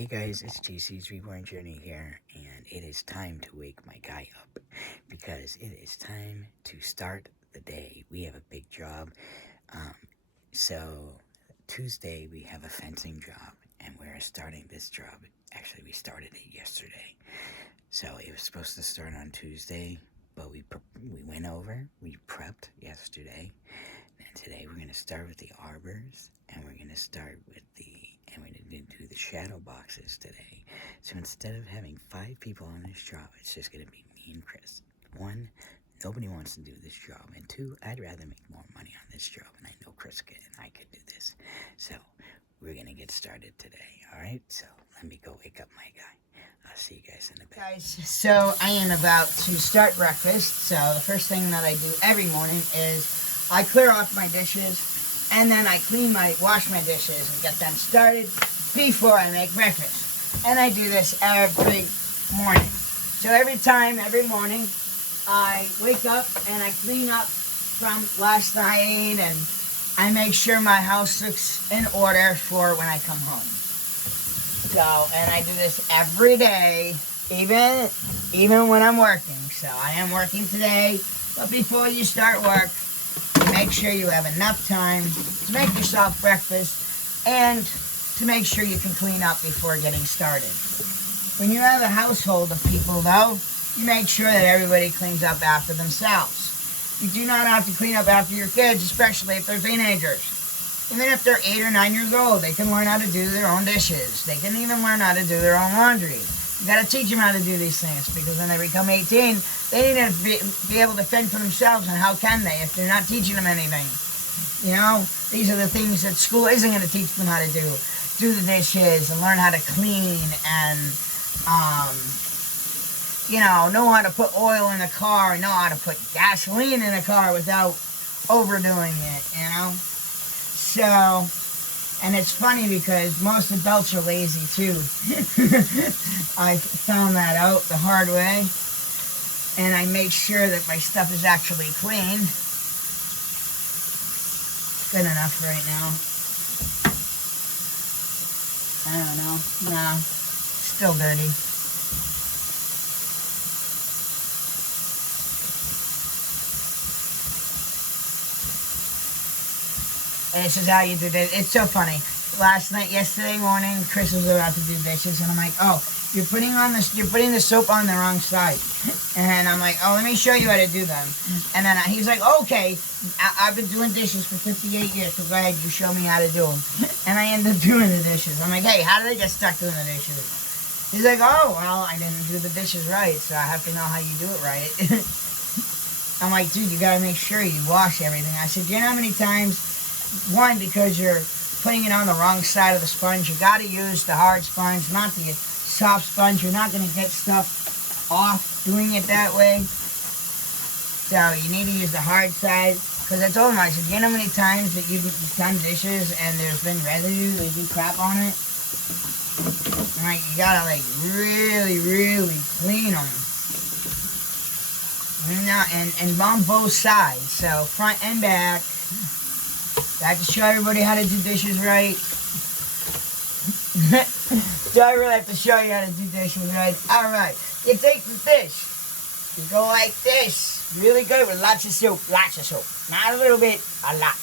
Hey guys, it's JC's Reborn Journey here, and it is time to wake my guy up because it is time to start the day. We have a big job. Um, so, Tuesday we have a fencing job, and we're starting this job. Actually, we started it yesterday. So, it was supposed to start on Tuesday, but we went over, we prepped yesterday, and today we're going to start with the arbors, and we're going to start with and we're going to do the shadow boxes today. So instead of having 5 people on this job, it's just going to be me and Chris. 1, nobody wants to do this job, and 2, I'd rather make more money on this job, and I know Chris could, and I could do this. So we're going to get started today, alright? So let me go wake up my guy. I'll see you guys in a bit. Guys, so I am about to start breakfast. So the first thing that I do every morning is I clear off my dishes, and then I wash my dishes and get them started before I make breakfast. And I do this every morning. So every morning, I wake up and I clean up from last night, and I make sure my house looks in order for when I come home. So, and I do this every day, even when I'm working. So I am working today, but before you start work, you make sure you have enough time to make yourself breakfast and to make sure you can clean up before getting started. When you have a household of people, though, you make sure that everybody cleans up after themselves. You do not have to clean up after your kids, especially if they're teenagers. Even if they're 8 or 9 years old, they can learn how to do their own dishes. They can even learn how to do their own laundry. You got to teach them how to do these things, because when they become 18, they need to be able to fend for themselves, and how can they if they're not teaching them anything? You know, these are the things that school isn't going to teach them how to do. Do the dishes and learn how to clean and, know how to put oil in a car and know how to put gasoline in a car without overdoing it, So, and it's funny because most adults are lazy too. I found that out the hard way. And I make sure that my stuff is actually clean. Good enough right now. I don't know. No, still dirty. This is how you do this. It's so funny. Yesterday morning, Chris was about to do dishes, and I'm like, "Oh, you're putting the soap on the wrong side." And I'm like, "Oh, let me show you how to do them." And then he's like, "Okay, I've been doing dishes for 58 years, so go ahead, you show me how to do them." And I end up doing the dishes. I'm like, "Hey, how did I get stuck doing the dishes?" He's like, "Oh, well, I didn't do the dishes right, so I have to know how you do it right." I'm like, "Dude, you gotta make sure you wash everything." I said, "Do you know how many times? One, because you're putting it on the wrong side of the sponge. You got to use the hard sponge, not the soft sponge. You're not going to get stuff off doing it that way. So you need to use the hard side." Because I told him, I said, "You know how many times that you've done dishes and there's been residue, there's been crap on it? Like, you got to really, really clean them. And on both sides, so front and back. I have to show everybody how to do dishes right. Do I really have to show you how to do dishes right? Alright, you take the dish. You go like this. Really good with lots of soap. Not a little bit, a lot.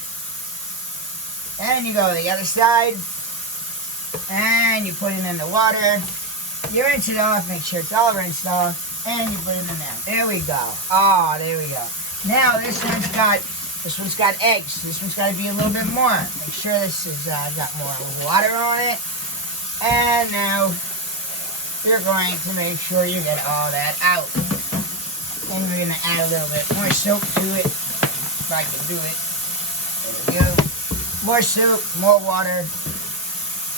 And you go to the other side. And you put it in the water. You rinse it off, make sure it's all rinsed off. And you put it in there. There we go. Oh, there we go. Now this one's got eggs. This one's got to be a little bit more. Make sure this has got more water on it. And now you're going to make sure you get all that out. And we're going to add a little bit more soap to it. If I can do it. There we go. More soap, more water.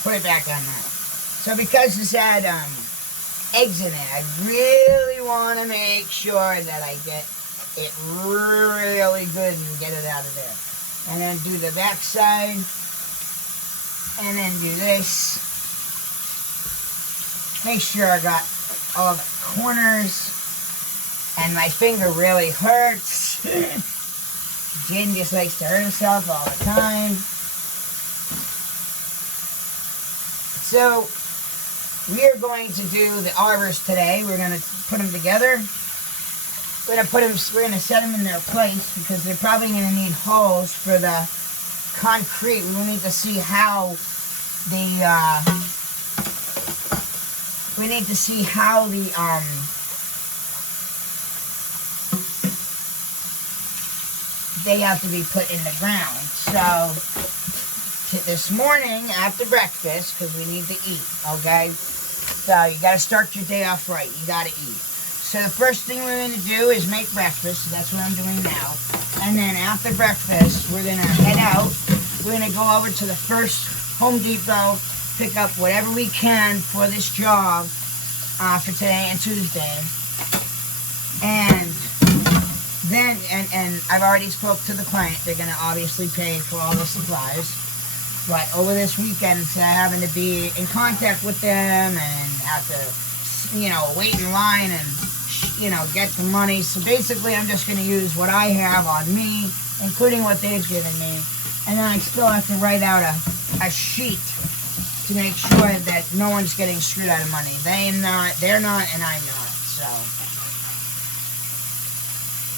Put it back on there. So because this had eggs in it, I really want to make sure that I get it really good and get it out of there. And then do the back side. And then do this. Make sure I got all the corners. And my finger really hurts. Jen just likes to hurt herself all the time. So, we are going to do the arbors today. We're going to put them together. We're going to set them in their place because they're probably going to need holes for the concrete. We will need to see how they have to be put in the ground. So this morning after breakfast, because we need to eat, okay? So you got to start your day off right. You got to eat. So the first thing we're going to do is make breakfast. So that's what I'm doing now. And then after breakfast, we're going to head out. We're going to go over to the first Home Depot, pick up whatever we can for this job for today and Tuesday. And then, and I've already spoke to the client. They're going to obviously pay for all the supplies. But over this weekend, instead of having to be in contact with them and have to, wait in line and, get the money. So basically, I'm just going to use what I have on me, including what they've given me. And then I still have to write out a sheet to make sure that no one's getting screwed out of money. They're not, and I'm not. So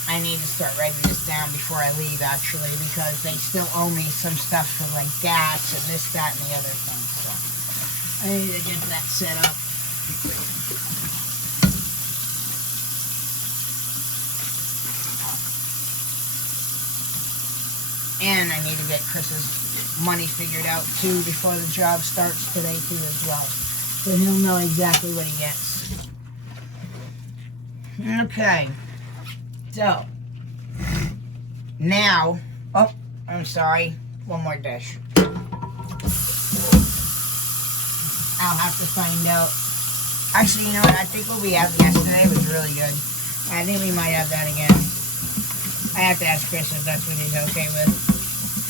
I need to start writing this down before I leave, actually, because they still owe me some stuff for, like, gas and this, that, and the other thing. So I need to get that set up. And I need to get Chris's money figured out, too, before the job starts today, too, as well. So he'll know exactly what he gets. Okay. So, now, oh, I'm sorry, one more dish. I'll have to find out. Actually, you know what, I think what we had yesterday was really good. I think we might have that again. I have to ask Chris if that's what he's okay with.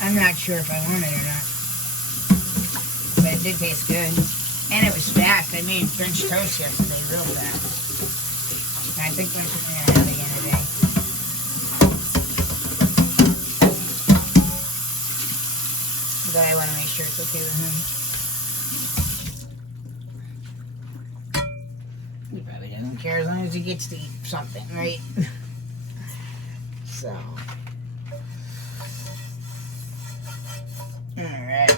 I'm not sure if I want it or not. But it did taste good. And it was fast. I made French toast yesterday real fast. I think that's what we're going to have again today. But I want to make sure it's okay with him. He probably doesn't care as long as he gets to eat something, right? So. Alright.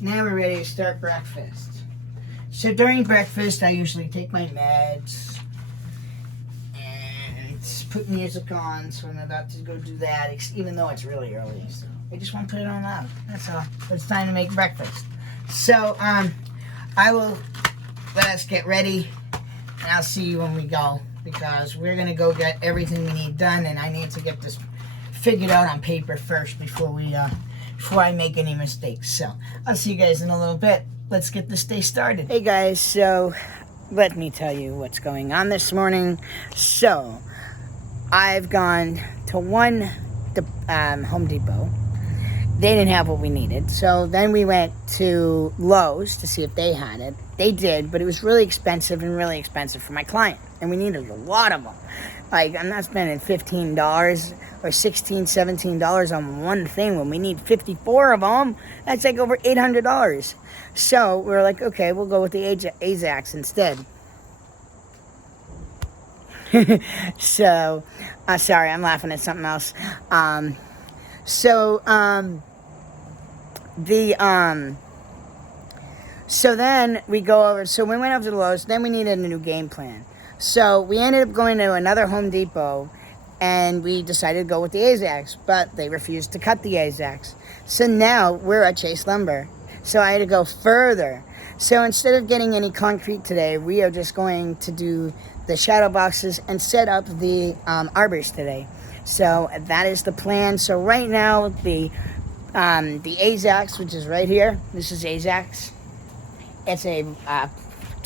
Now we're ready to start breakfast. So during breakfast, I usually take my meds and put music on, so I'm about to go do that, even though it's really early. So I just want to put it on loud. That's all. It's time to make breakfast. So, I will let us get ready, and I'll see you when we go, because we're going to go get everything we need done, and I need to get this figured out on paper first before I make any mistakes. So, I'll see you guys in a little bit. Let's get this day started. Hey guys, so let me tell you what's going on this morning. So, I've gone to Home Depot. They didn't have what we needed. So then we went to Lowe's to see if they had it. They did, but it was really expensive for my client. And we needed a lot of them. Like, I'm not spending $15 or $16, $17 on one thing when we need 54 of them. That's like over $800. So we're like, okay, we'll go with the AZACs instead. So, sorry, I'm laughing at something else. So then we go over, so we went over to Lowe's, then we needed a new game plan. So we ended up going to another Home Depot, and we decided to go with the AZACs, but they refused to cut the AZACs. So now we're at Chase Lumber. So I had to go further. So instead of getting any concrete today, we are just going to do the shadow boxes and set up the arbors today. So that is the plan. So right now, the AZACs, which is right here, this is AZACs. It's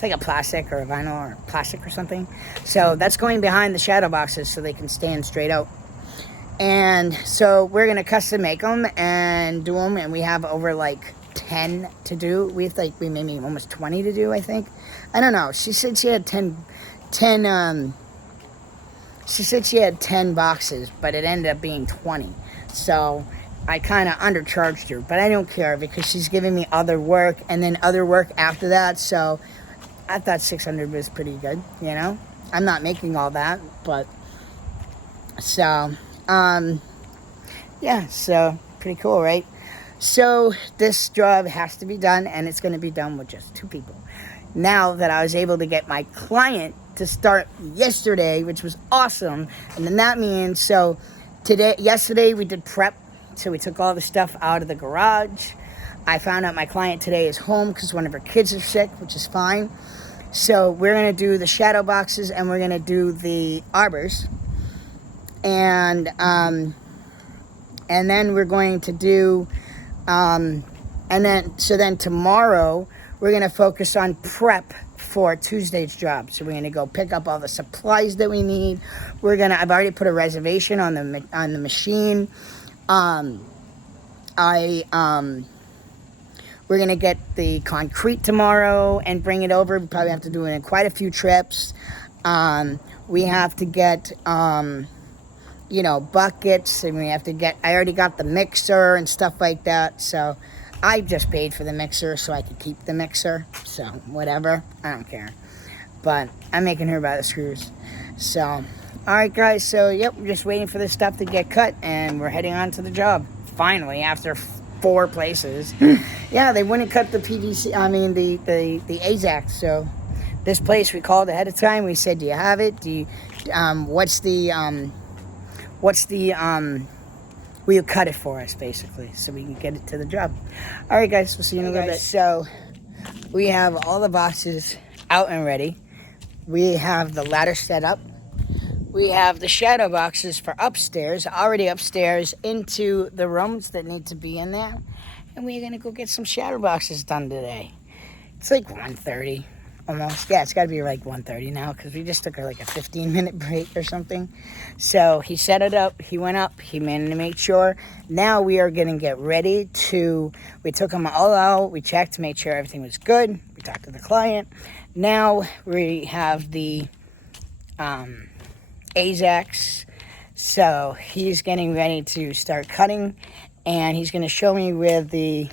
like a plastic or a vinyl or plastic or something. So that's going behind the shadow boxes so they can stand straight out. And so we're going to custom make them and do them. And we have over like 10 to do. We maybe almost 20 to do, I think. I don't know. She said she had 10 she said she had 10 boxes, but it ended up being 20. So I kind of undercharged her, but I don't care because she's giving me other work and then other work after that. So I thought 600 was pretty good, you know. I'm not making all that, but so yeah, so pretty cool, right? So this job has to be done, and it's going to be done with just 2 people. Now that I was able to get my client to start yesterday, which was awesome, and then that means so yesterday we did prep, so we took all the stuff out of the garage. I found out my client today is home because one of her kids are sick, which is fine. So we're going to do the shadow boxes and we're going to do the arbors. And then we're going to do, and then tomorrow we're going to focus on prep for Tuesday's job. So we're going to go pick up all the supplies that we need. I've already put a reservation on the machine. We're going to get the concrete tomorrow and bring it over. We probably have to do it in quite a few trips. We have to get, buckets, and I already got the mixer and stuff like that. So I just paid for the mixer so I could keep the mixer. So whatever, I don't care. But I'm making her buy the screws. So, all right, guys. So, yep, we're just waiting for this stuff to get cut, and we're heading on to the job. Finally, after 4 places. Yeah, they wouldn't cut the PVC, the AZAC. So this place we called ahead of time. We said, do you have it? Will you cut it for us, basically, so we can get it to the job. All right, guys, we'll see you in a little bit. So we have all the boxes out and ready. We have the ladder set up. We have the shadow boxes for upstairs, already upstairs into the rooms that need to be in there. And we're going to go get some shadow boxes done today. It's like 1:30 almost. Yeah, it's got to be like 1:30 now because we just took like a 15-minute break or something. So he set it up. He went up. He managed to make sure. Now we are going to get ready we took them all out. We checked to make sure everything was good. We talked to the client. Now we have the AZACs. So he's getting ready to start cutting, and he's going to show me where the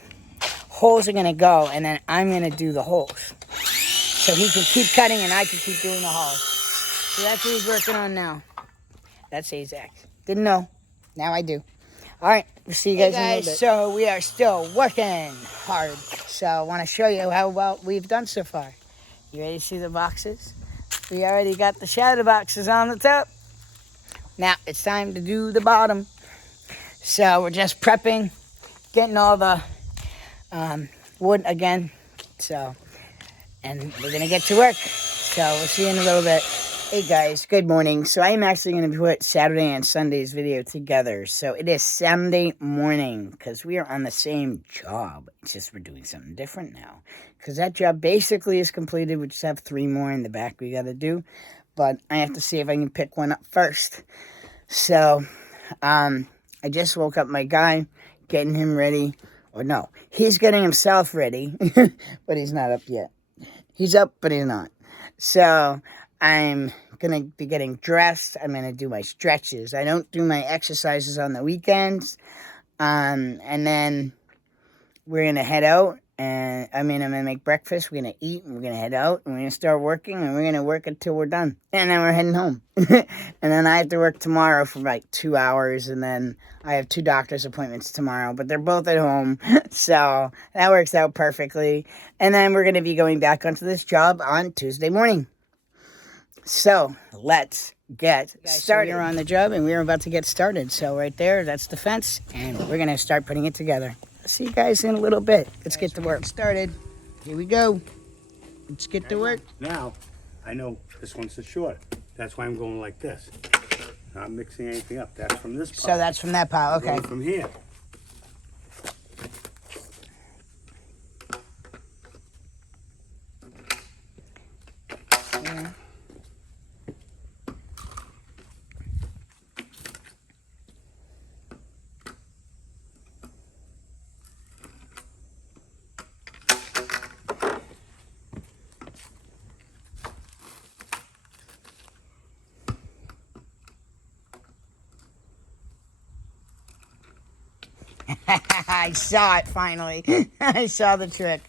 holes are going to go, and then I'm going to do the holes. So he can keep cutting and I can keep doing the holes. So that's what he's working on now. That's AZAC. Didn't know. Now I do. All right, we'll see you guys in a little bit. So we are still working hard. So I want to show you how well we've done so far. You ready to see the boxes? We already got the shadow boxes on the top. Now it's time to do the bottom. So we're just prepping, getting all the wood again. So, and we're going to get to work. So we'll see you in a little bit. Hey guys, good morning. So I'm actually going to put Saturday and Sunday's video together. So it is Sunday morning because we are on the same job. It's just we're doing something different now. Because that job basically is completed. We just have 3 more in the back we got to do. But I have to see if I can pick one up first. So I just woke up my guy, getting him ready. Or no, he's getting himself ready, but he's not up yet. He's up, but he's not. So I'm going to be getting dressed. I'm going to do my stretches. I don't do my exercises on the weekends. And then we're going to head out. And I'm going to make breakfast. We're going to eat. And we're going to head out. And we're going to start working. And we're going to work until we're done. And then we're heading home. And then I have to work tomorrow for like 2 hours. And then I have 2 doctor's appointments tomorrow. But they're both at home. So that works out perfectly. And then we're going to be going back onto this job on Tuesday morning. So let's get started. So we're on the job and we're about to get started. So right there, that's the fence. And we're going to start putting it together. I'll see you guys in a little bit. Let's get to work. Started. Here we go. Let's get to work. Now, I know this one's too short. That's why I'm going like this. Not mixing anything up. That's from this pile. So that's from that pile. Okay. Going from here. Yeah. I saw it finally. I saw the trick.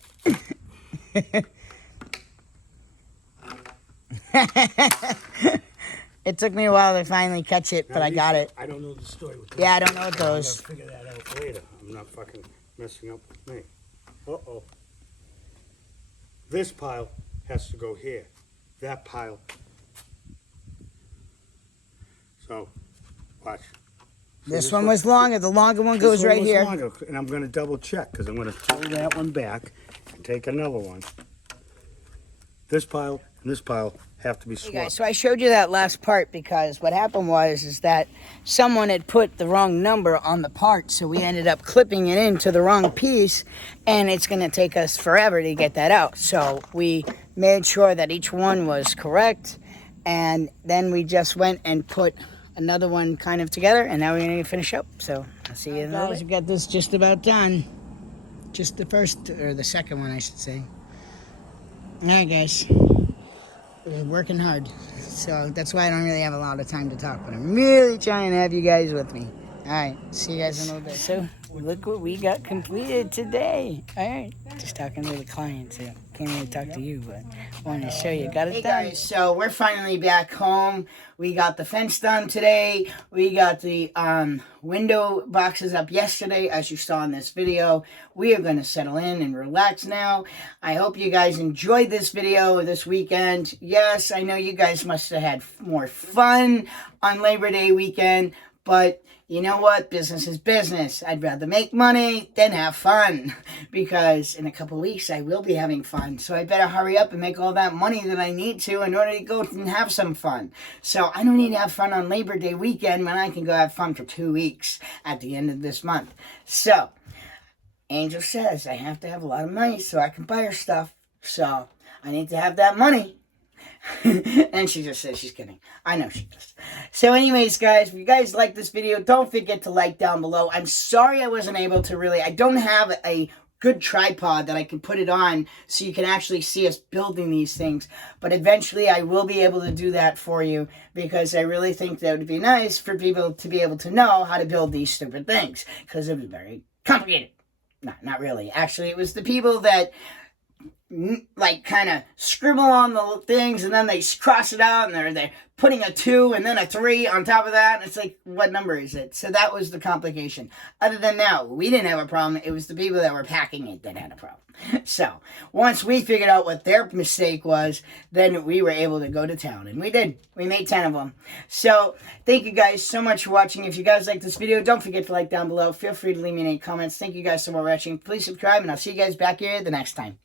It took me a while to finally catch it, but I got it. I don't know the story with this. Yeah, I don't know what I'm gonna those. figure that out later. I'm not fucking messing up with me. Uh-oh. This pile has to go here. That pile. So, watch. See, This one was longer. The longer one goes right here. Longer, and I'm gonna double check, because I'm gonna throw that one back and take another one. This pile and this pile have to be Hey swapped. guys, so I showed you that last part because what happened is that someone had put the wrong number on the part, so we ended up clipping it into the wrong piece, and it's going to take us forever to get that out. So we made sure that each one was correct, and then we just went and put another one kind of together, and now we're going to finish up. So I'll see you in a little bit. We've got this just about done. Just the first, or the second one, I should say. All right, guys. We're working hard, so that's why I don't really have a lot of time to talk, but I'm really trying to have you guys with me. All right, see you guys in a little bit. So look what we got completed today. All right, just talking to the client, so can't really talk to you, but I wanted to show you. Got it done. Hey guys, so we're finally back home. We got the fence done today. We got the window boxes up yesterday, as you saw in this video. We are going to settle in and relax now. I hope you guys enjoyed this video this weekend. Yes, I know you guys must have had more fun on Labor Day weekend, but you know what? Business is business. I'd rather make money than have fun, because in a couple of weeks I will be having fun. So I better hurry up and make all that money that I need to in order to go and have some fun. So I don't need to have fun on Labor Day weekend when I can go have fun for 2 weeks at the end of this month. So Angel says I have to have a lot of money so I can buy her stuff. So I need to have that money. And she just says she's kidding. I know she does. So anyways, guys, if you guys like this video, don't forget to like down below. I'm sorry I wasn't able to I don't have a good tripod that I can put it on so you can actually see us building these things. But eventually I will be able to do that for you, because I really think that would be nice for people to be able to know how to build these stupid things, because it was very complicated. No, not really. Actually, it was the people that like kind of scribble on the things and then they cross it out, and they're putting a 2 and then a 3 on top of that, and it's like, what number is it? So that was the complication. Other than that, we didn't have a problem. It was the people that were packing it that had a problem. So once we figured out what their mistake was, then we were able to go to town, and we did. We made 10 of them. So thank you guys so much for watching. If you guys like this video, don't forget to like down below. Feel free to leave me any comments. Thank you guys so much for watching. Please subscribe, and I'll see you guys back here the next time.